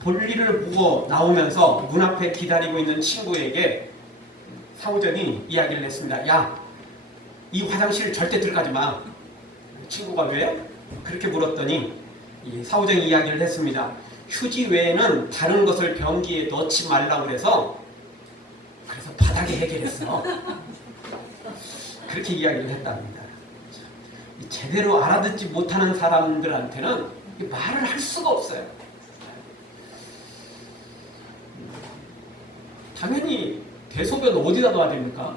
볼일을 보고 나오면서 문 앞에 기다리고 있는 친구에게 사오정이 이야기를 했습니다. 야, 이 화장실 절대 들어가지 마. 친구가 왜? 그렇게 물었더니 이 사오정이 이야기를 했습니다. 휴지 외에는 다른 것을 변기에 넣지 말라고 그래서 그래서 바닥에 해결했어. 그렇게 이야기를 했답니다. 이 제대로 알아듣지 못하는 사람들한테는 이 말을 할 수가 없어요. 당연히 대소변 어디다 넣어야 됩니까?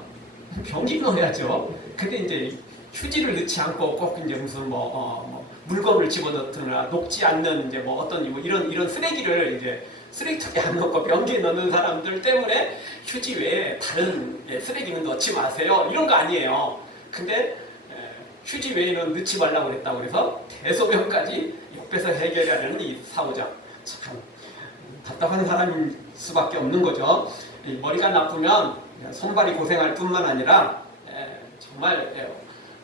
변기 넣어야죠. 근데 이제 휴지를 넣지 않고 꼭 이제 무슨 뭐, 어, 뭐 물건을 집어넣거나 녹지 않는 이제 뭐 어떤 뭐 이런 이런 쓰레기를 이제 쓰레기통에 안 넣고 변기에 넣는 사람들 때문에 휴지 외에 다른 예, 쓰레기는 넣지 마세요. 이런 거 아니에요. 근데 예, 휴지 외에는 넣지 말라고 그랬다고 그래서 대소변까지 옆에서 해결하려는 이 사오장 참 답답한 사람일 수밖에 없는 거죠. 이 머리가 나쁘면 손발이 고생할 뿐만 아니라 예, 정말 예,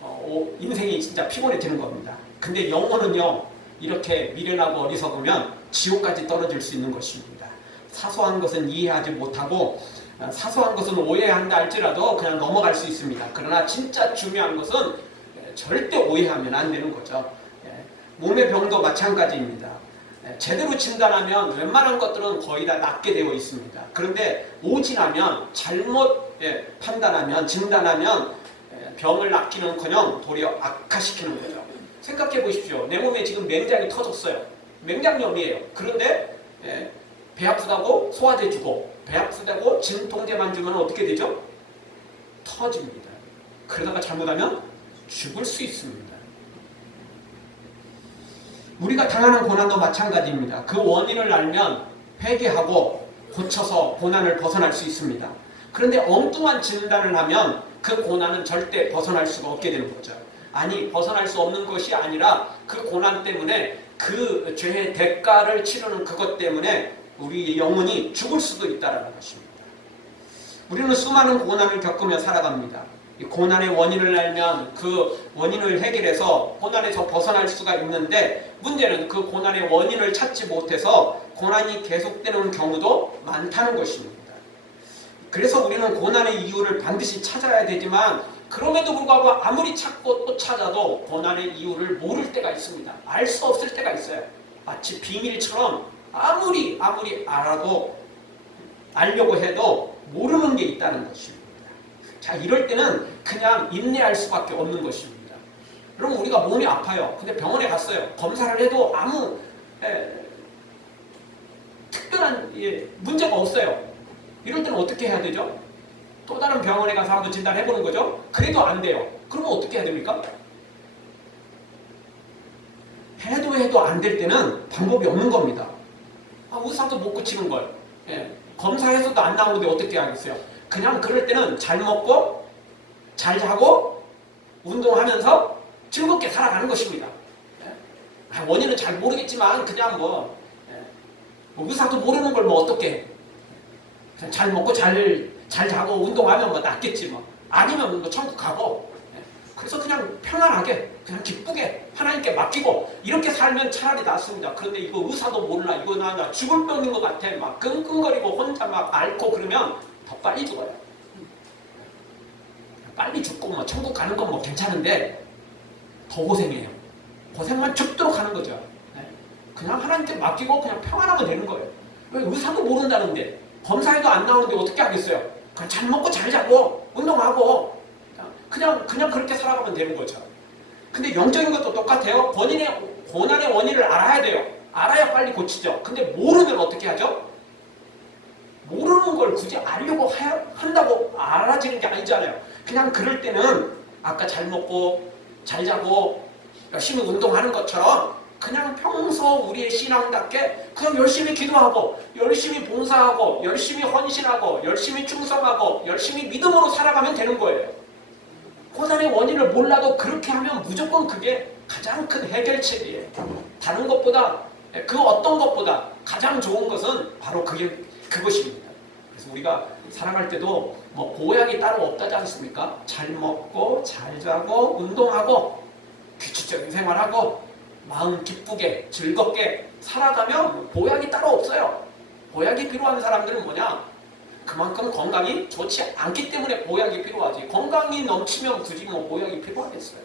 어, 오- 인생이 진짜 피곤해지는 겁니다. 근데 영혼은요 이렇게 미련하고 어리석으면 지옥까지 떨어질 수 있는 것입니다. 사소한 것은 이해하지 못하고 어, 사소한 것은 오해한다 할지라도 그냥 넘어갈 수 있습니다. 그러나 진짜 중요한 것은 예, 절대 오해하면 안 되는 거죠. 예, 몸의 병도 마찬가지입니다. 예, 제대로 진단하면 웬만한 것들은 거의 다 낫게 되어 있습니다. 그런데 오진하면 잘못 예, 판단하면 진단하면 예, 병을 낫기는커녕 도리어 악화시키는 거죠. 생각해 보십시오. 내 몸에 지금 맹장이 터졌어요. 맹장염이에요. 그런데 예, 배 아프다고 소화제 주고 배 아프다고 진통제만 주면 어떻게 되죠? 터집니다. 그러다가 잘못하면 죽을 수 있습니다. 우리가 당하는 고난도 마찬가지입니다. 그 원인을 알면 회개하고 고쳐서 고난을 벗어날 수 있습니다. 그런데 엉뚱한 진단을 하면 그 고난은 절대 벗어날 수가 없게 되는 거죠. 아니, 벗어날 수 없는 것이 아니라 그 고난 때문에 그 죄의 대가를 치르는 그것 때문에 우리 영혼이 죽을 수도 있다는 것입니다. 우리는 수많은 고난을 겪으며 살아갑니다. 이 고난의 원인을 알면 그 원인을 해결해서 고난에서 벗어날 수가 있는데 문제는 그 고난의 원인을 찾지 못해서 고난이 계속되는 경우도 많다는 것입니다. 그래서 우리는 고난의 이유를 반드시 찾아야 되지만 그럼에도 불구하고 아무리 찾고 또 찾아도 고난의 이유를 모를 때가 있습니다. 알 수 없을 때가 있어요. 마치 비밀처럼 아무리 아무리 알아도 알려고 해도 모르는 게 있다는 것입니다. 자, 이럴 때는 그냥 인내할 수밖에 없는 것입니다. 그럼 우리가 몸이 아파요. 근데 병원에 갔어요. 검사를 해도 아무 에, 특별한 예, 문제가 없어요. 이럴 때는 어떻게 해야 되죠? 또 다른 병원에 가서 한번 진단해 보는 거죠. 그래도 안 돼요. 그러면 어떻게 해야 됩니까? 해도 해도 안 될 때는 방법이 없는 겁니다. 아, 의사도 못 고치는 걸. 예, 검사해서도 안 나오는데 어떻게 하겠어요? 그냥 그럴 때는 잘 먹고 잘 자고 운동하면서 즐겁게 살아가는 것입니다. 예? 아, 원인은 잘 모르겠지만 그냥 뭐, 예, 뭐 의사도 모르는 걸 뭐 어떻게 잘 먹고 잘, 잘 자고 운동하면 뭐 낫겠지 뭐 아니면 뭐 천국 가고 예? 그래서 그냥 편안하게 그냥 기쁘게 하나님께 맡기고 이렇게 살면 차라리 낫습니다. 그런데 이거 의사도 몰라 이거 나, 나 죽을 병인 것 같아 막 끙끙거리고 혼자 막 앓고 그러면 더 빨리 죽어요. 빨리 죽고 뭐 천국 가는 건 뭐 괜찮은데 더 고생해요. 고생만 죽도록 하는 거죠. 네. 그냥 하나님께 맡기고 그냥 평안하면 되는 거예요. 왜 의사도 모른다는데 검사에도 안 나오는데 어떻게 하겠어요? 그냥 잘 먹고 잘 자고 운동하고 그냥 그냥 그렇게 살아가면 되는 거죠. 근데 영적인 것도 똑같아요. 본인의 고난의 원인을 알아야 돼요. 알아야 빨리 고치죠. 근데 모르면 어떻게 하죠? 모르는 걸 굳이 알려고 하- 한다고 알아지는 게 아니잖아요. 그냥 그럴 때는 아까 잘 먹고 잘 자고 열심히 운동하는 것처럼 그냥 평소 우리의 신앙답게 그냥 열심히 기도하고 열심히 봉사하고 열심히 헌신하고 열심히 충성하고 열심히 믿음으로 살아가면 되는 거예요. 고난의 원인을 몰라도 그렇게 하면 무조건 그게 가장 큰 해결책이에요. 다른 것보다 그 어떤 것보다 가장 좋은 것은 바로 그게 그것입니다. 그래서 우리가 살아갈 때도 뭐 보약이 따로 없다지 않습니까? 잘 먹고 잘 자고 운동하고 규칙적인 생활하고 마음 기쁘게 즐겁게 살아가면 보약이 따로 없어요. 보약이 필요한 사람들은 뭐냐? 그만큼 건강이 좋지 않기 때문에 보약이 필요하지. 건강이 넘치면 굳이 뭐 보약이 필요하겠어요.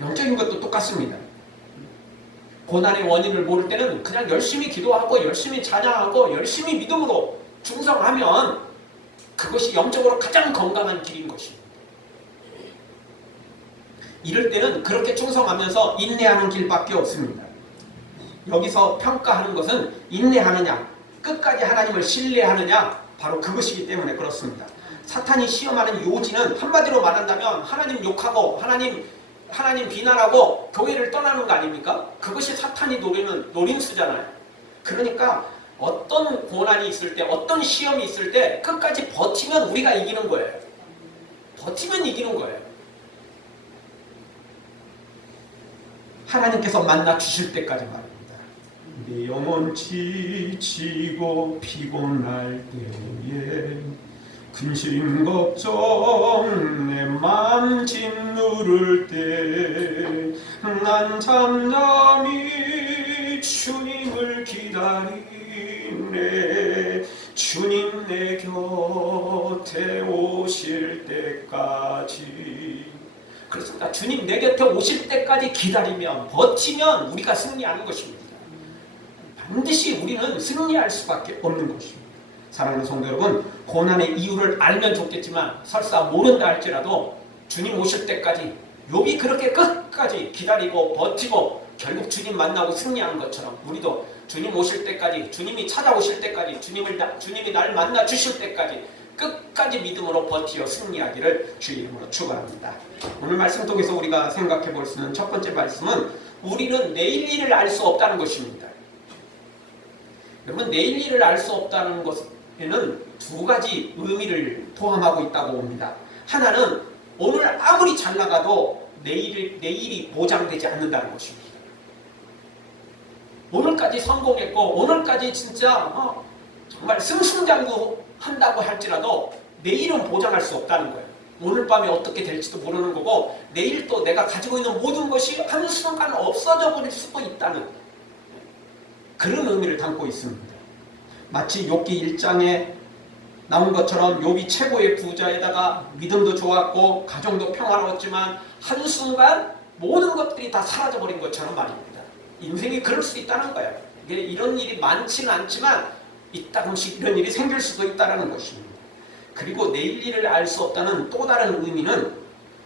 영적인 것도 똑같습니다. 고난의 원인을 모를 때는 그냥 열심히 기도하고 열심히 찬양하고 열심히 믿음으로 충성하면 그것이 영적으로 가장 건강한 길인 것입니다. 이럴 때는 그렇게 충성하면서 인내하는 길밖에 없습니다. 여기서 평가하는 것은 인내하느냐, 끝까지 하나님을 신뢰하느냐, 바로 그것이기 때문에 그렇습니다. 사탄이 시험하는 요지는 한마디로 말한다면 하나님 욕하고 하나님 하나님 비난하고 교회를 떠나는 거 아닙니까? 그것이 사탄이 노리는 노림수잖아요. 그러니까 어떤 고난이 있을 때, 어떤 시험이 있을 때 끝까지 버티면 우리가 이기는 거예요. 버티면 이기는 거예요. 하나님께서 만나 주실 때까지 말입니다. 내 영혼 지치고 피곤할 때에 근심 걱정 내 맘 짓누를 때 난 잠잠히 주님을 기다리네 주님 내 곁에 오실 때까지 그렇습니다. 주님 내 곁에 오실 때까지 기다리면 버티면 우리가 승리하는 것입니다. 반드시 우리는 승리할 수밖에 없는 것입니다. 사랑하는 성도 여러분, 고난의 이유를 알면 좋겠지만 설사 모른다 할지라도 주님 오실 때까지 욥이 그렇게 끝까지 기다리고 버티고 결국 주님 만나고 승리한 것처럼 우리도 주님 오실 때까지 주님이 찾아오실 때까지 주님을 나- 주님이 날 만나 주실 때까지 끝까지 믿음으로 버티어 승리하기를 주의 이름으로 축원합니다. 오늘 말씀 통해서 우리가 생각해 볼 수 있는 첫 번째 말씀은 우리는 내일 일을 알 수 없다는 것입니다. 여러분 내일 일을 알 수 없다는 것 에는 두 가지 의미를 포함하고 있다고 봅니다. 하나는 오늘 아무리 잘 나가도 내일 내일이 보장되지 않는다는 것입니다. 오늘까지 성공했고 오늘까지 진짜 어, 정말 승승장구 한다고 할지라도 내일은 보장할 수 없다는 거예요. 오늘 밤에 어떻게 될지도 모르는 거고 내일 또 내가 가지고 있는 모든 것이 한순간 없어져 버릴 수도 있다는 그런 의미를 담고 있습니다. 마치 욥기 1장에 나온 것처럼 욥이 최고의 부자에다가 믿음도 좋았고 가정도 평화로웠지만 한순간 모든 것들이 다 사라져 버린 것처럼 말입니다. 인생이 그럴 수 있다는 거예요. 이게 이런 일이 많지는 않지만 이따금씩 이런 일이 생길 수도 있다는 것입니다. 그리고 내일 일을 알 수 없다는 또 다른 의미는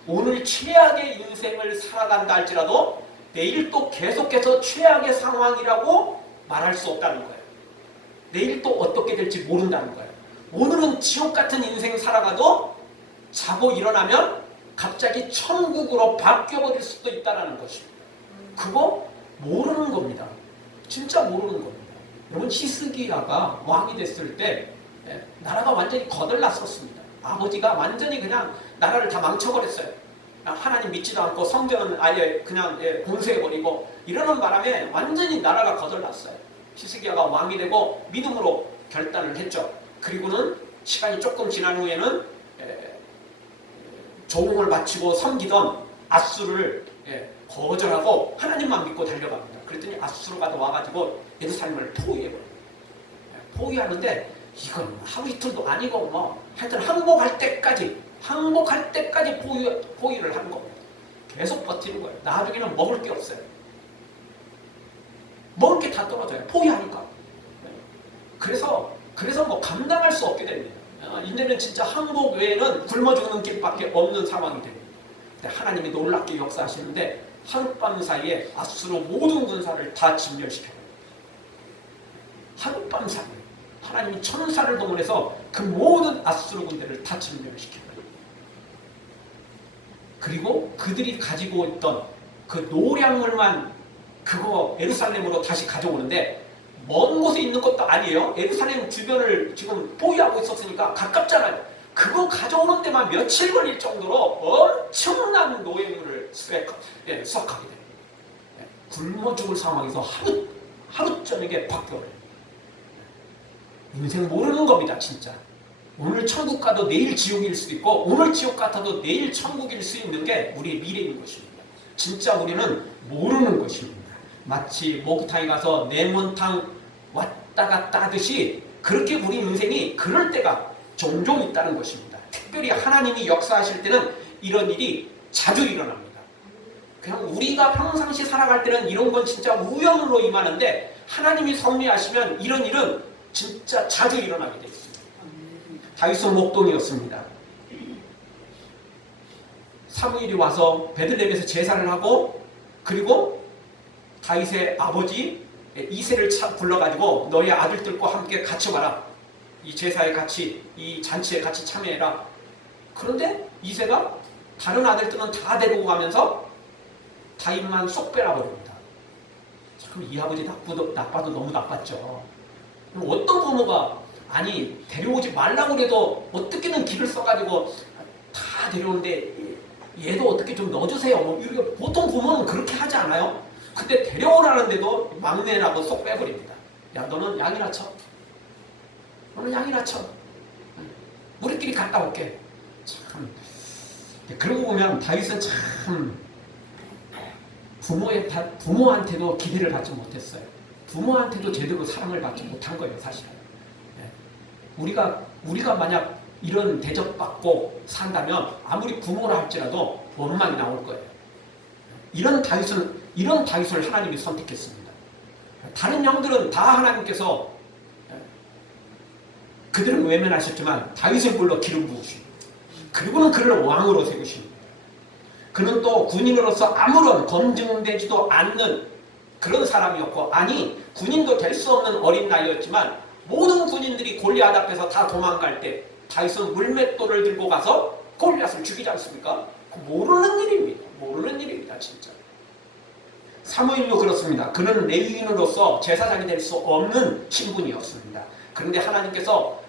오늘 최악의 인생을 살아간다 할지라도 내일 또 계속해서 최악의 상황이라고 말할 수 없다는 거예요. 내일 또 어떻게 될지 모른다는 거예요. 오늘은 지옥 같은 인생 살아가도 자고 일어나면 갑자기 천국으로 바뀌어버릴 수도 있다는 것입니다. 그거 모르는 겁니다. 진짜 모르는 겁니다. 여러분 히스기야가 왕이 됐을 때 예, 나라가 완전히 거들났었습니다. 아버지가 완전히 그냥 나라를 다 망쳐버렸어요. 하나님 믿지도 않고 성전은 아예 그냥 예, 공세해버리고 이러는 바람에 완전히 나라가 거들났어요. 히스기야가 왕이 되고 믿음으로 결단을 했죠. 그리고는 시간이 조금 지난 후에는 예, 조공을 마치고 섬기던 아수를 예, 거절하고 하나님만 믿고 달려갑니다. 그랬더니 아수르가 와가지고 예루살렘을 포위해버려요. 예, 포위하는데 이건 하루 이틀도 아니고 뭐 하여튼 항복할 때까지 항복할 때까지 포위, 포위를 한 겁니다. 계속 버티는 거예요. 나중에는 먹을 게 없어요. 먹을 게 다 떨어져요. 포위하니까. 네. 그래서 그래서 뭐 감당할 수 없게 됩니다. 아, 이제는 진짜 항복 외에는 굶어 죽는 길밖에 없는 상황이 됩니다. 하나님이 놀랍게 역사하시는데 하룻밤 사이에 아수르 모든 군사를 다 진멸시켜요. 하룻밤 사이에 하나님이 천사를 동원해서 그 모든 아수르 군대를 다 진멸시켜요. 그리고 그들이 가지고 있던 그 노량물만 그거 예루살렘으로 다시 가져오는데 먼 곳에 있는 것도 아니에요. 예루살렘 주변을 지금 포위하고 있었으니까 가깝잖아요. 그거 가져오는 데만 며칠 걸릴 정도로 엄청난 노예물을 예, 수확하게 돼요. 예, 굶어 죽을 상황에서 하루, 하루 저녁에 바뀌어요. 인생 모르는 겁니다, 진짜. 오늘 천국 가도 내일 지옥일 수도 있고, 오늘 지옥 같아도 내일 천국일 수 있는 게 우리의 미래인 것입니다. 진짜 우리는 모르는 것입니다. 마치 목욕탕에 가서 내몬탕 왔다 갔다 하듯이 그렇게 우리 인생이 그럴 때가 종종 있다는 것입니다. 특별히 하나님이 역사하실 때는 이런 일이 자주 일어납니다. 그냥 우리가 평상시 살아갈 때는 이런 건 진짜 우연으로 임하는데 하나님이 섭리하시면 이런 일은 진짜 자주 일어나게 있습니다. 다윗은 목동이었습니다. 사무엘이 와서 베들레헴에서 제사를 하고 그리고 다윗의 아버지 이세를 차- 불러가지고 너희 아들들과 함께 같이 와라. 이 제사에 같이 이 잔치에 같이 참여해라. 그런데 이세가 다른 아들들은 다 데리고 가면서 다윗만 쏙 빼라버립니다. 참이 아버지 나쁘도, 나빠도 너무 나빴죠. 그럼 어떤 부모가 아니 데려오지 말라고 해도 어떻게든 길을 써가지고 다 데려오는데 얘도 어떻게 좀 넣어주세요. 뭐 이렇게 보통 부모는 그렇게 하지 않아요? 근데 데려오라는데도 막내라고 쏙 빼버립니다. 야 너는 양이나 쳐. 너는 양이나 쳐. 우리끼리 갔다 올게. 참. 그러고 보면 다윗은 참 부모의 다- 부모한테도 기대를 받지 못했어요. 부모한테도 제대로 사랑을 받지 못한 거예요, 사실은. 예. 우리가 우리가 만약 이런 대접받고 산다면 아무리 부모라 할지라도 원망이 나올 거예요. 이런 다윗은 이런 다윗을 하나님이 선택했습니다. 다른 양들은 다 하나님께서 예, 그들은 외면하셨지만 다윗을 불러 기름 부으시고 그리고는 그를 왕으로 세우십니다. 그는 또 군인으로서 아무런 검증되지도 않는 그런 사람이었고 아니 군인도 될 수 없는 어린 나이였지만 모든 군인들이 골리앗 앞에서 다 도망갈 때 다윗은 물맷돌을 들고 가서 골리앗을 죽이지 않습니까? 모르는 일입니다. 모르는 일입니다, 진짜. 사무엘도 그렇습니다. 그는 레위인으로서 제사장이 될 수 없는 신분이었습니다. 그런데 하나님께서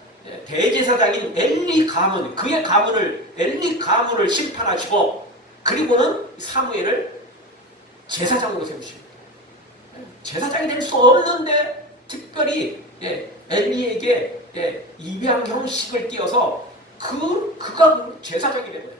대제사장인 엘리 가문, 그의 가문을 엘리 가문을 심판하시고 그리고는 사무엘을 제사장으로 세우십니다. 제사장이 될 수 없는데 특별히 예, 엘리에게 예, 입양 형식을 띄어서 그 그가 제사장이 거예요.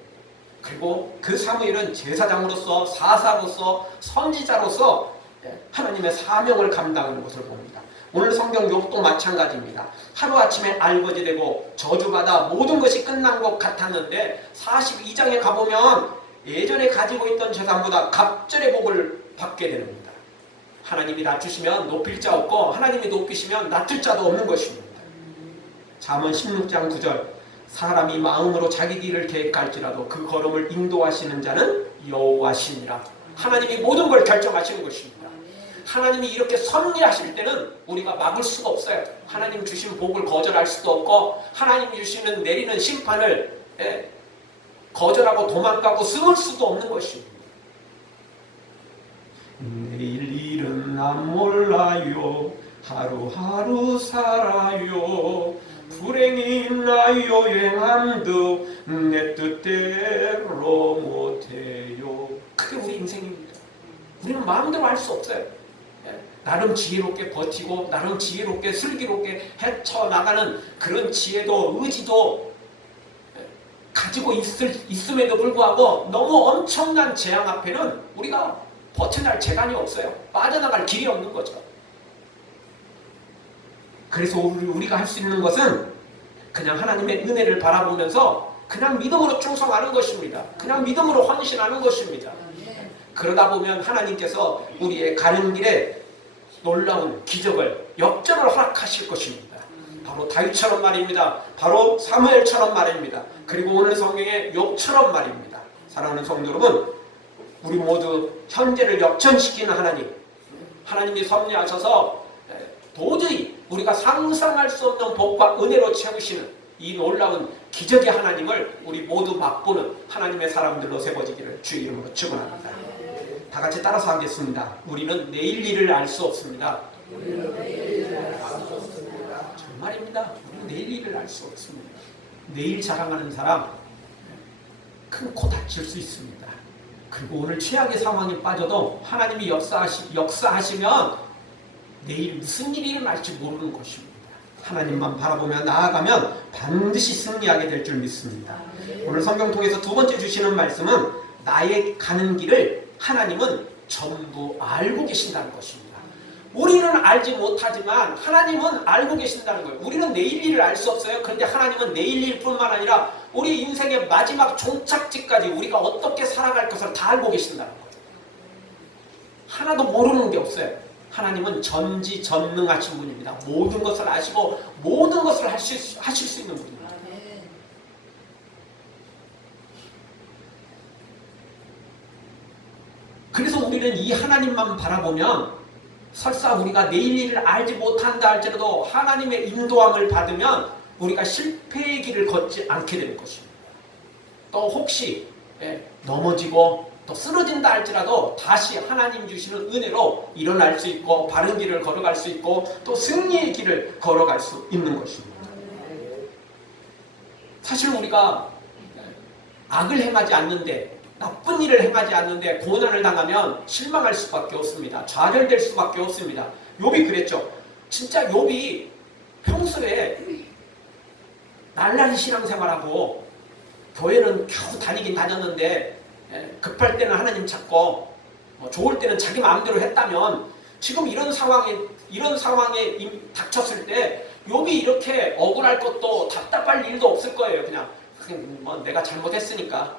그리고 그 사무엘은 제사장으로서 사사로서 선지자로서 예, 하나님의 사명을 감당하는 것을 봅니다. 오늘 성경 욕도 마찬가지입니다. 하루아침에 알거지 되고 저주받아 모든 것이 끝난 것 같았는데 42장에 가보면 예전에 가지고 있던 재산보다 갑절의 복을 받게 되는 겁니다 하나님이 낮추시면 높일 자 없고 하나님이 높이시면 낮출 자도 없는 것입니다. 잠언 16장 9절 사람이 마음으로 자기 길을 계획할지라도 그 걸음을 인도하시는 자는 여호와시니라. 하나님이 모든 걸 결정하시는 것입니다. 하나님이 이렇게 섭리하실 때는 우리가 막을 수가 없어요. 하나님 주신 복을 거절할 수도 없고 하나님 주시는 내리는 심판을 예, 거절하고 도망가고 숨을 수도 없는 것입니다. 내일 일은 난 몰라요 하루하루 살아요 불행이 나 요 행함도 내 뜻대로 못해요 그게 우리 인생입니다. 우리는 마음대로 할 수 없어요. 예, 나름 지혜롭게 버티고 나름 지혜롭게 슬기롭게 헤쳐나가는 그런 지혜도 의지도 예, 가지고 있을, 있음에도 불구하고 너무 엄청난 재앙 앞에는 우리가 버텨낼 재간이 없어요. 빠져나갈 길이 없는 거죠. 그래서 우리- 우리가 할 수 있는 것은 그냥 하나님의 은혜를 바라보면서 그냥 믿음으로 충성하는 것입니다. 그냥 믿음으로 헌신하는 것입니다. 그러다 보면 하나님께서 우리의 가는 길에 놀라운 기적을 역전을 허락하실 것입니다. 바로 다윗처럼 말입니다. 바로 사무엘처럼 말입니다. 그리고 오늘 성경의 욥처럼 말입니다. 사랑하는 성도 여러분, 우리 모두 현재를 역전시키는 하나님, 하나님이 섭리하셔서 도저히 우리가 상상할 수 없는 복과 은혜로 채우시는 이 놀라운 기적의 하나님을 우리 모두 맛보는 하나님의 사람들로 세워지기를 주의 이름으로 축원합니다. 다 같이 따라서 하겠습니다. 우리는 내일 일을 알 수 없습니다. 정말입니다. 우리는 내일 일을 알 수 없습니다. 내일 자랑하는 사람 큰 코 다칠 수 있습니다. 그리고 오늘 최악의 상황에 빠져도 하나님이 역사하시, 역사하시면 내일 무슨 일이 일어날지 모르는 것입니다. 하나님만 바라보며 나아가면 반드시 승리하게 될 줄 믿습니다. 오늘 성경 통해서 두 번째 주시는 말씀은 나의 가는 길을 하나님은 전부 알고 계신다는 것입니다. 우리는 알지 못하지만 하나님은 알고 계신다는 거예요. 우리는 내일 일을 알 수 없어요. 그런데 하나님은 내일 일뿐만 아니라 우리 인생의 마지막 종착지까지 우리가 어떻게 살아갈 것을 다 알고 계신다는 거예요. 하나도 모르는 게 없어요. 하나님은 전지전능하신 분입니다. 모든 것을 아시고 모든 것을 하실 수, 하실 수 있는 분입니다. 아멘. 그래서 우리는 이 하나님만 바라보면 설사 우리가 내일 일을 알지 못한다 할지라도 하나님의 인도함을 받으면 우리가 실패의 길을 걷지 않게 되는 것입니다. 또 혹시 예, 넘어지고 또 쓰러진다 할지라도 다시 하나님 주시는 은혜로 일어날 수 있고 바른 길을 걸어갈 수 있고 또 승리의 길을 걸어갈 수 있는 것입니다. 사실 우리가 악을 행하지 않는데 나쁜 일을 행하지 않는데 고난을 당하면 실망할 수밖에 없습니다. 좌절될 수밖에 없습니다. 욥이 그랬죠. 진짜 욥이 평소에 날라리 신앙생활하고 교회는 겨우 다니긴 다녔는데 예, 급할 때는 하나님 찾고 뭐 좋을 때는 자기 마음대로 했다면 지금 이런 상황에 이런 상황에 임- 닥쳤을 때 욥이 이렇게 억울할 것도 답답할 일도 없을 거예요. 그냥 뭐 내가 잘못했으니까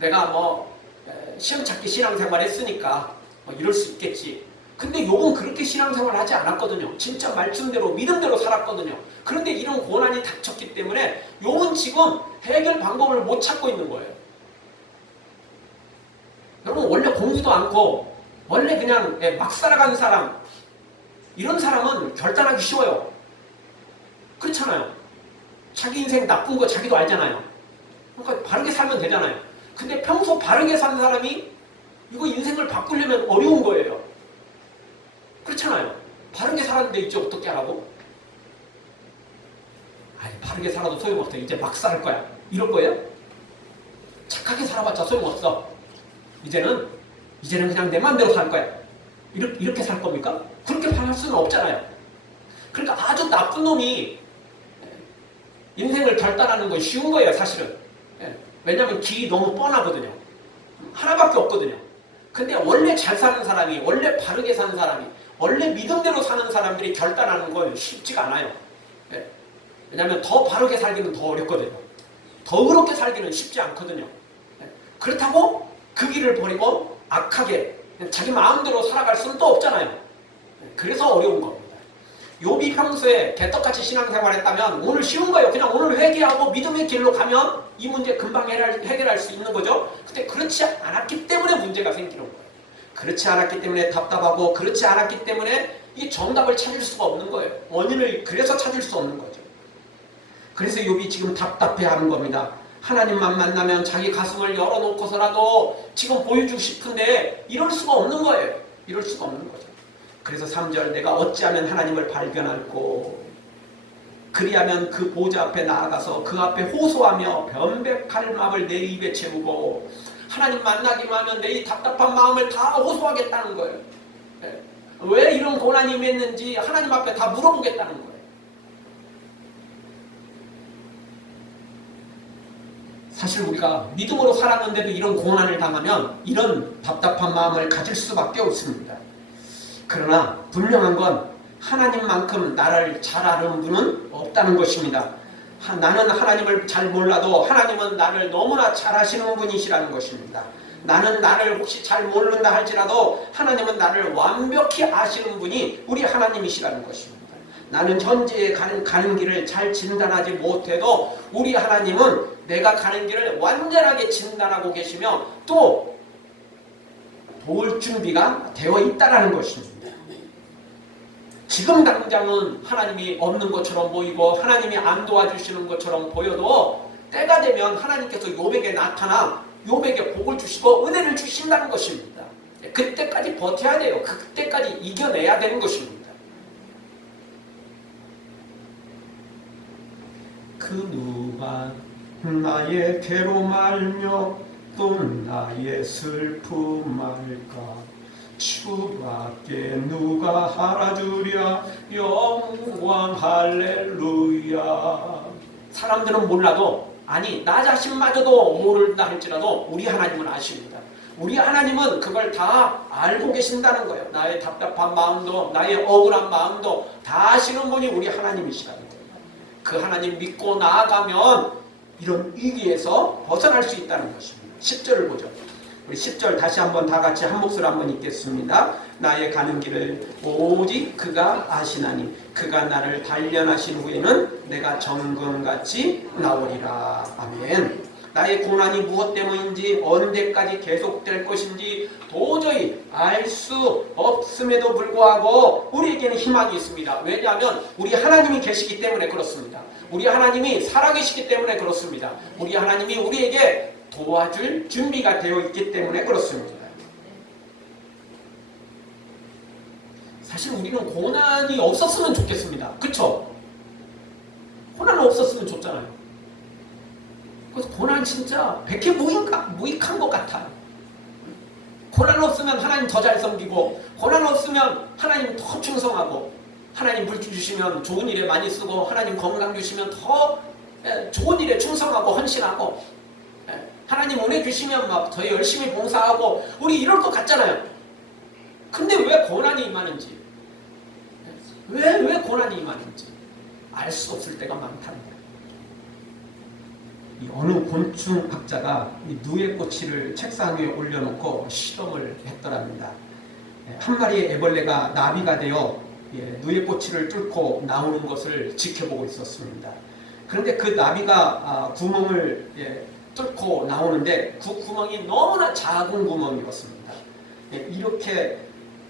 내가 뭐 에, 시험 찾기 신앙생활 했으니까 뭐 이럴 수 있겠지. 근데 욥은 그렇게 신앙생활 하지 않았거든요. 진짜 말씀대로 믿음대로 살았거든요. 그런데 이런 고난이 닥쳤기 때문에 욥은 지금 해결 방법을 못 찾고 있는 거예요. 여러분 공부도 않고 원래 그냥 예, 막 살아가는 사람 이런 사람은 결단하기 쉬워요. 그렇잖아요. 자기 인생 나쁜 거 자기도 알잖아요. 그러니까 바르게 살면 되잖아요. 근데 평소 바르게 사는 사람이 이거 인생을 바꾸려면 어려운 거예요. 그렇잖아요. 바르게 살았는데 이제 어떻게 하라고? 아니 바르게 살아도 소용없어. 이제 막 살 거야. 이럴 거예요? 착하게 살아봤자 소용없어. 이제는 이제는 그냥 내 마음대로 살 거야. 이렇게, 이렇게 살 겁니까? 그렇게 할 수는 없잖아요. 그러니까 아주 나쁜 놈이 인생을 결단하는 건 쉬운 거예요, 사실은. 예. 왜냐하면 길이 너무 뻔하거든요. 하나밖에 없거든요. 근데 원래 잘 사는 사람이, 원래 바르게 사는 사람이, 원래 믿음대로 사는 사람들이 결단하는 건 쉽지가 않아요. 예. 왜냐하면 더 바르게 살기는 더 어렵거든요. 더 그렇게 살기는 쉽지 않거든요. 예. 그렇다고 그 길을 버리고 악하게 자기 마음대로 살아갈 수는 또 없잖아요. 예. 그래서 어려운 겁니다. 욥이 평소에 개떡같이 신앙생활 했다면 오늘 쉬운 거예요. 그냥 오늘 회개하고 믿음의 길로 가면 이 문제 금방 해결할, 수 있는 거죠. 근데 그렇지 않았기 때문에 문제가 생기는 거예요. 그렇지 않았기 때문에 답답하고 그렇지 않았기 때문에 이 정답을 찾을 수가 없는 거예요. 원인을 그래서 찾을 수 없는 거죠. 그래서 욥이 지금 답답해하는 겁니다. 하나님만 만나면 자기 가슴을 열어놓고서라도 지금 보여주고 싶은데 이럴 수가 없는 거예요. 이럴 수가 없는 거죠. 그래서 3절 내가 어찌하면 하나님을 발견할고 그리하면 그 보좌 앞에 나아가서 그 앞에 호소하며 변백할 마음을 내 입에 채우고 하나님 만나기만 하면 내 이 답답한 마음을 다 호소하겠다는 거예요. 예. 왜 이런 고난이 임했는지 하나님 앞에 다 물어보겠다는 거예요. 사실 우리가 믿음으로 살았는데도 이런 고난을 당하면 이런 답답한 마음을 가질 수밖에 없습니다. 그러나 분명한 건 하나님만큼 나를 잘 아는 분은 없다는 것입니다. 하- 나는 하나님을 잘 몰라도 하나님은 나를 너무나 잘 아시는 분이시라는 것입니다. 나는 나를 혹시 잘 모른다 할지라도 하나님은 나를 완벽히 아시는 분이 우리 하나님이시라는 것입니다. 나는 현재에 가는, 가는 길을 잘 진단하지 못해도 우리 하나님은 내가 가는 길을 완전하게 진단하고 계시며 또 도울 준비가 되어 있다라는 것입니다. 지금 당장은 하나님이 없는 것처럼 보이고 하나님이 안 도와주시는 것처럼 보여도 때가 되면 하나님께서 요백에 나타나 요백에 복을 주시고 은혜를 주신다는 것입니다. 그때까지 버텨야 돼요. 그때까지 이겨내야 되는 것입니다. 그 누가 나의 괴로움 알며 또 나의 슬픔 알까 주밖에 누가 알아주랴 영광 할렐루야 사람들은 몰라도 아니 나 자신마저도 모른다 할지라도 우리 하나님은 아십니다. 우리 하나님은 그걸 다 알고 계신다는 거예요. 나의 답답한 마음도 나의 억울한 마음도 다 아시는 분이 우리 하나님이시라는 거예요. 그 하나님 믿고 나아가면 이런 위기에서 벗어날 수 있다는 것입니다. 10절을 보죠. 우리 10절 다시 한번 다 같이 한 목소리 한번 읽겠습니다. 나의 가는 길을 오직 그가 아시나니 그가 나를 단련하신 후에는 내가 정금같이 나오리라. 아멘. 나의 고난이 무엇 때문인지 언제까지 계속될 것인지 도저히 알 수 없음에도 불구하고 우리에게는 희망이 있습니다. 왜냐하면 우리 하나님이 계시기 때문에 그렇습니다. 우리 하나님이 살아계시기 때문에 그렇습니다. 우리 하나님이 우리에게 도와줄 준비가 되어 있기 때문에 그렇습니다. 사실 우리는 고난이 없었으면 좋겠습니다. 그쵸? 고난 없었으면 좋잖아요. 그래서 고난 진짜 백해 무익한, 무익한 것 같아요. 고난 없으면 하나님 더 잘 섬기고 고난 없으면 하나님 더 충성하고 하나님 물질 주시면 좋은 일에 많이 쓰고 하나님 건강 주시면 더 예, 좋은 일에 충성하고 헌신하고 예, 하나님 은혜 주시면 막 더 열심히 봉사하고 우리 이럴 것 같잖아요. 근데 왜 고난이 임하는지 왜 왜 고난이 임하는지 알 수 없을 때가 많다는 거예요. 이 어느 곤충 학자가 이 누에 꼬치를 책상 위에 올려놓고 실험을 했더랍니다. 예, 한 마리의 애벌레가 나비가 되어 예, 누에 꼬치를 뚫고 나오는 것을 지켜보고 있었습니다. 그런데 그 나비가 아, 구멍을 예, 뚫고 나오는데 그 구멍이 너무나 작은 구멍이었습니다. 예, 이렇게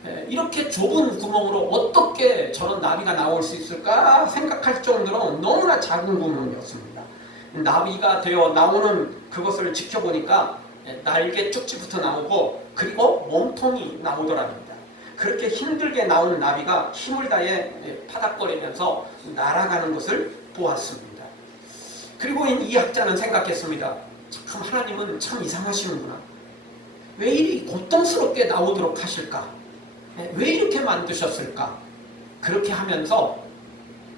예, 이렇게 좁은 구멍으로 어떻게 저런 나비가 나올 수 있을까 생각할 정도로 너무나 작은 구멍이었습니다. 나비가 되어 나오는 그것을 지켜보니까 예, 날개 쪽지부터 나오고 그리고 몸통이 나오더랍니다. 그렇게 힘들게 나오는 나비가 힘을 다해 예, 파닥거리면서 날아가는 것을 보았습니다. 그리고 이 학자는 생각했습니다. 참 하나님은 참 이상하시는구나. 왜 이리 고통스럽게 나오도록 하실까? 예, 왜 이렇게 만드셨을까? 그렇게 하면서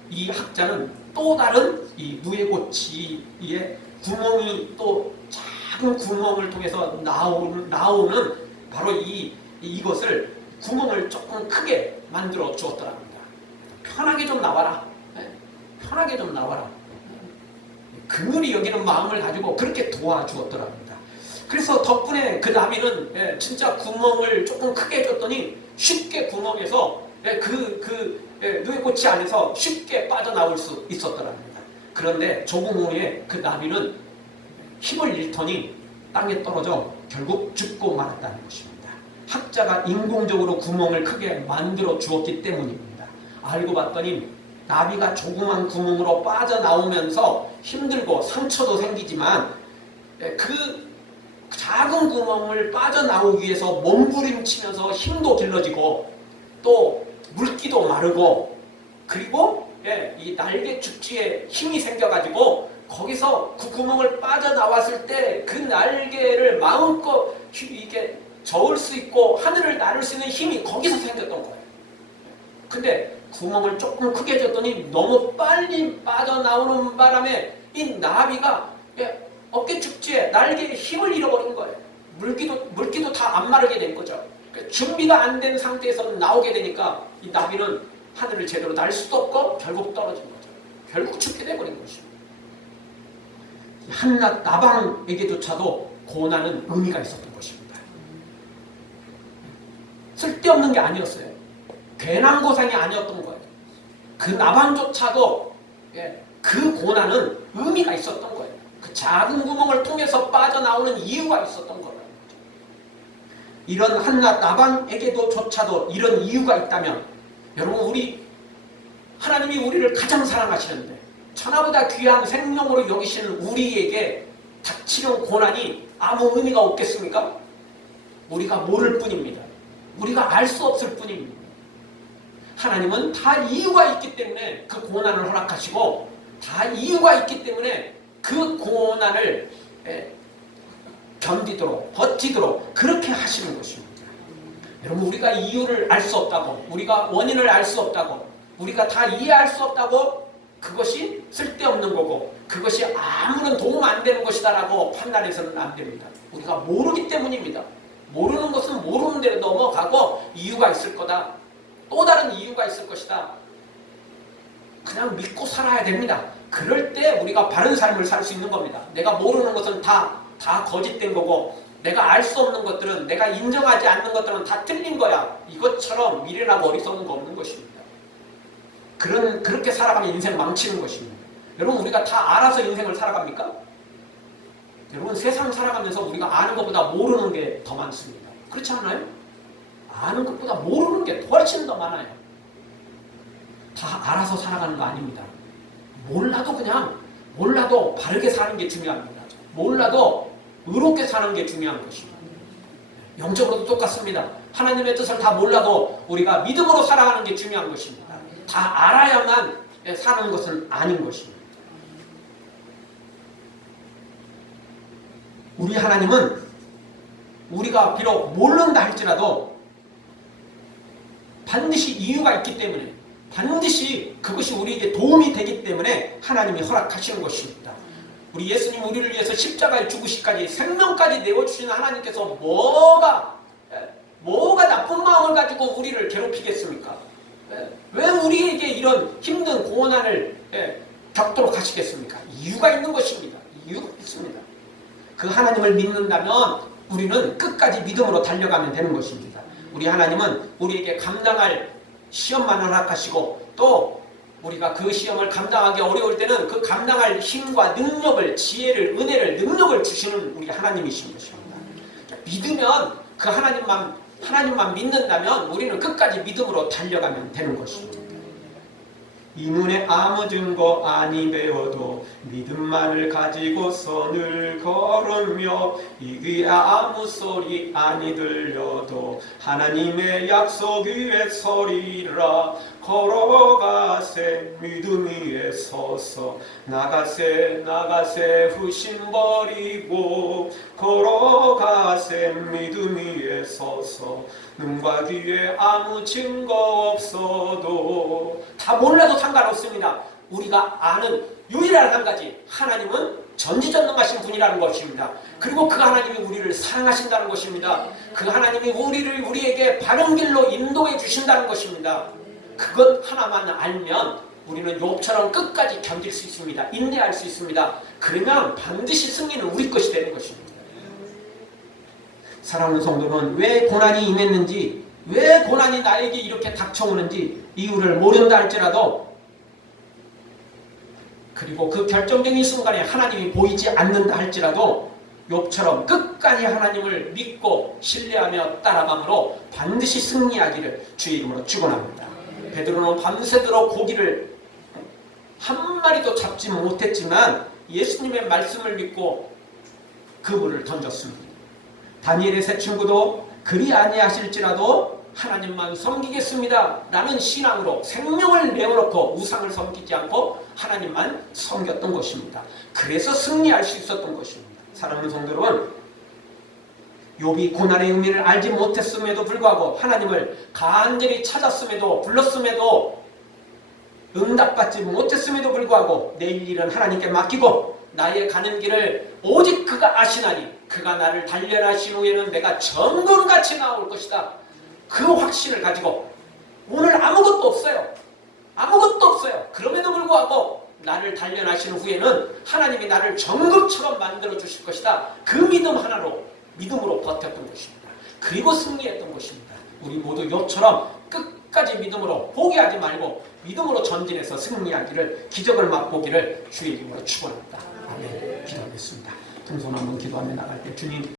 이 학자는 또 다른 이 누에고치의 구멍이 또 작은 구멍을 통해서 나오는, 나오는 바로 이, 이것을 구멍을 조금 크게 만들어 주었더랍니다. 편하게 좀 나와라. 예, 편하게 좀 나와라. 그물이 여기는 마음을 가지고 그렇게 도와주었더랍니다. 그래서 덕분에 그 나비는 예, 진짜 구멍을 조금 크게 해줬더니 쉽게 구멍에서 예, 그, 그 예, 누에고치 안에서 쉽게 빠져나올 수 있었더랍니다. 그런데 조금 후에 그 나비는 힘을 잃더니 땅에 떨어져 결국 죽고 말았다는 것입니다. 학자가 인공적으로 구멍을 크게 만들어 주었기 때문입니다. 알고 봤더니 나비가 조그만 구멍으로 빠져나오면서 힘들고 상처도 생기지만 예, 그 작은 구멍을 빠져나오기 위해서 몸부림치면서 힘도 길러지고 또 물기도 마르고 그리고 예, 이 날개 축지에 힘이 생겨가지고 거기서 그 구멍을 빠져나왔을 때 그 날개를 마음껏 휘- 이게 저을 수 있고 하늘을 나를 수 있는 힘이 거기서 생겼던 거예요. 근데 구멍을 조금 크게 해줬더니 너무 빨리 빠져나오는 바람에 이 나비가 예, 어깨 축지에 날개에 힘을 잃어버린 거예요. 물기도 물기도 다 안 마르게 된 거죠. 준비가 안 된 상태에서 나오게 되니까 이 나비는 하늘을 제대로 날 수도 없고 결국 떨어진 거죠. 결국 죽게 돼버린 것입니다. 한낱 나방에게조차도 고난은 의미가 있었던 것입니다. 쓸데없는 게 아니었어요. 괜한 고생이 아니었던 거예요. 그 나방조차도 예, 그 고난은 의미가 있었던 거예요. 그 작은 구멍을 통해서 빠져나오는 이유가 있었던 거예요. 이런 한낱 나방에게도 조차도 이런 이유가 있다면 여러분 우리 하나님이 우리를 가장 사랑하시는데 천하보다 귀한 생명으로 여기시는 우리에게 닥치는 고난이 아무 의미가 없겠습니까? 우리가 모를 뿐입니다. 우리가 알 수 없을 뿐입니다. 하나님은 다 이유가 있기 때문에 그 고난을 허락하시고 다 이유가 있기 때문에 그 고난을 예, 견디도록 버티도록 그렇게 하시는 것입니다. 여러분 우리가 이유를 알 수 없다고 우리가 원인을 알 수 없다고 우리가 다 이해할 수 없다고 그것이 쓸데없는 거고 그것이 아무런 도움 안 되는 것이다라고 판단해서는 안 됩니다. 우리가 모르기 때문입니다. 모르는 것은 모르는 대로 넘어가고 이유가 있을 거다. 또 다른 이유가 있을 것이다. 그냥 믿고 살아야 됩니다. 그럴 때 우리가 바른 삶을 살 수 있는 겁니다. 내가 모르는 것은 다, 다 거짓된 거고, 내가 알 수 없는 것들은, 내가 인정하지 않는 것들은 다 틀린 거야. 이것처럼 미련하고 어리석은 거 없는 것입니다. 그런, 그렇게 살아가면 인생 망치는 것입니다. 여러분, 우리가 다 알아서 인생을 살아갑니까? 여러분, 세상 살아가면서 우리가 아는 것보다 모르는 게 더 많습니다. 그렇지 않나요? 아는 것보다 모르는 게 훨씬 더 많아요. 다 알아서 살아가는 거 아닙니다. 몰라도 그냥 몰라도 바르게 사는 게 중요합니다. 몰라도 의롭게 사는 게 중요한 것입니다. 영적으로도 똑같습니다. 하나님의 뜻을 다 몰라도 우리가 믿음으로 살아가는 게 중요한 것입니다. 다 알아야만 사는 것은 아닌 것입니다. 우리 하나님은 우리가 비록 모른다 할지라도 반드시 이유가 있기 때문에 반드시 그것이 우리에게 도움이 되기 때문에 하나님이 허락하시는 것입니다. 우리 예수님 우리를 위해서 십자가에 죽으시까지 생명까지 내어주시는 하나님께서 뭐가 예, 뭐가 나쁜 마음을 가지고 우리를 괴롭히겠습니까? 예, 왜 우리에게 이런 힘든 고난을 예, 겪도록 하시겠습니까? 이유가 있는 것입니다. 이유가 있습니다. 그 하나님을 믿는다면 우리는 끝까지 믿음으로 달려가면 되는 것입니다. 우리 하나님은 우리에게 감당할 시험만 허락하시고 또 우리가 그 시험을 감당하기 어려울 때는 그 감당할 힘과 능력을 지혜를 은혜를 능력을 주시는 우리 하나님이신 것입니다. 믿으면 그 하나님만 하나님만 믿는다면 우리는 끝까지 믿음으로 달려가면 되는 것입니다. 이 눈에 아무 증거 아니 배워도 믿음만을 가지고 선을 걸으며 이 귀에 아무 소리 아니 들려도 하나님의 약속 위에 서리라. 걸어가세 믿음 위에 서서 나가세 나가세 후심 버리고 걸어가세 믿음 위에 서서 눈과 귀에 아무 증거 없어도 다 몰라도 상관없습니다. 우리가 아는 유일한 한 가지 하나님은 전지전능하신 분이라는 것입니다. 그리고 그 하나님이 우리를 사랑하신다는 것입니다. 그 하나님이 우리를 우리에게 바른 길로 인도해 주신다는 것입니다. 그것 하나만 알면 우리는 욥처럼 끝까지 견딜 수 있습니다. 인내할 수 있습니다. 그러면 반드시 승리는 우리 것이 되는 것입니다. 사랑하는 성도는 왜 고난이 임했는지 왜 고난이 나에게 이렇게 닥쳐오는지 이유를 모른다 할지라도 그리고 그 결정적인 순간에 하나님이 보이지 않는다 할지라도 욥처럼 끝까지 하나님을 믿고 신뢰하며 따라감으로 반드시 승리하기를 주의 이름으로 축원합니다. 베드로는 밤새도록 고기를 한 마리도 잡지 못했지만 예수님의 말씀을 믿고 그물을 던졌습니다. 다니엘의 세 친구도 그리 아니하실지라도 하나님만 섬기겠습니다. 라는 신앙으로 생명을 내어놓고 우상을 섬기지 않고 하나님만 섬겼던 것입니다. 그래서 승리할 수 있었던 것입니다. 사랑하는 성도 여러분, 욥이 고난의 의미를 알지 못했음에도 불구하고 하나님을 간절히 찾았음에도 불렀음에도 응답받지 못했음에도 불구하고 내일 일은 하나님께 맡기고 나의 가는 길을 오직 그가 아시나니 그가 나를 단련하신 후에는 내가 정금같이 나올 것이다. 그 확신을 가지고 오늘 아무것도 없어요. 아무것도 없어요. 그럼에도 불구하고 나를 단련하신 후에는 하나님이 나를 정금처럼 만들어 주실 것이다. 그 믿음 하나로 믿음으로 버텼던 것입니다. 그리고 승리했던 것입니다. 우리 모두 욥처럼 끝까지 믿음으로 포기하지 말고 믿음으로 전진해서 승리하기를 기적을 맛보기를 주의 이름으로 축원합니다. 아멘. 기도하겠습니다. 동선 한번 기도하며 나갈 때 주님